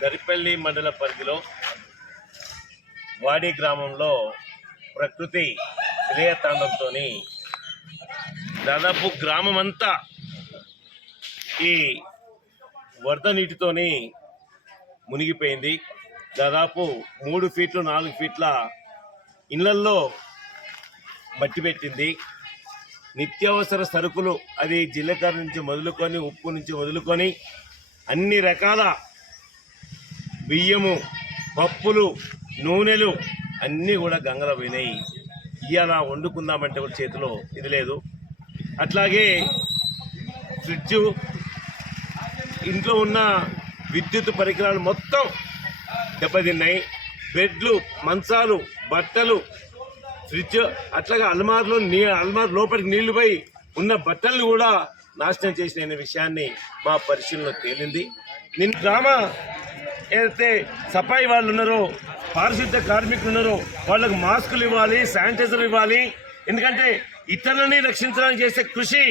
దరిపల్లి మండల పరిధిలో వాడి గ్రామంలో ప్రకృతి విలయతాండంతో దాదాపు గ్రామం అంతా ఈ వరద నీటితోని మునిగిపోయింది. దాదాపు 3 ఫీట్లు 4 ఫీట్ల ఇళ్లల్లో మట్టి పెట్టింది. నిత్యావసర సరుకులు అది జీలకర్ర నుంచి మొదలుకొని ఉప్పు నుంచి మొదలుకొని అన్ని రకాల బియ్యము పప్పులు నూనెలు అన్నీ కూడా గంగలో పోయినాయి. ఇవాళ వండుకుందామంటే కూడా చేతిలో ఇది లేదు. అట్లాగే ఫ్రిడ్జ్ ఇంట్లో ఉన్న విద్యుత్ పరికరాలు మొత్తం దెబ్బతిన్నాయి. బెడ్లు మంచాలు బట్టలు ఫ్రిడ్జ్ అట్లాగే అల్మార్ లోపలికి నీళ్లు పోయి ఉన్న బట్టలను కూడా నాశనం చేసిన విషయాన్ని మా పరిశీలనలో తేలింది. నిన్న గ్రామ ఏదైతే సఫాయి వాళ్ళు ఉన్నారో పారిశుద్ధ కార్మికులు ఉన్నారో వాళ్ళకు మాస్కులు ఇవ్వాలి, శానిటైజర్ ఇవ్వాలి. ఎందుకంటే ఇతరులని రక్షించడానికి చేసే కృషి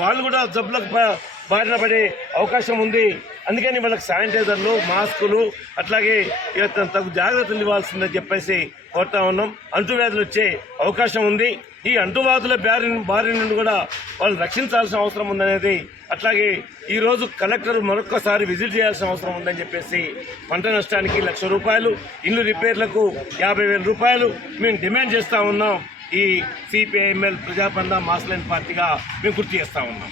వాళ్ళు కూడా జబ్బులకు బారిన పడే అవకాశం ఉంది. అందుకని వాళ్ళకి శానిటైజర్లు మాస్కులు అట్లాగే తగు జాగ్రత్తలు ఇవ్వాల్సిందని చెప్పేసి కోరుతా ఉన్నాం. అంటువ్యాధులు వచ్చే అవకాశం ఉంది. ఈ అంటువ్యాధుల బారి నుండి కూడా వాళ్ళు రక్షించాల్సిన అవసరం ఉందనేది, అట్లాగే ఈరోజు కలెక్టర్ మరొక్కసారి విజిట్ చేయాల్సిన అవసరం ఉందని చెప్పేసి పంట నష్టానికి ₹1,00,000 ఇల్లు రిపేర్లకు ₹50,000 మేము డిమాండ్ చేస్తూ ఉన్నాం. ఈ సిపిఐఎంఎల్ ప్రజాపంద మాస్ లైన్ పార్టీగా మేము గుర్తు చేస్తూ ఉన్నాం.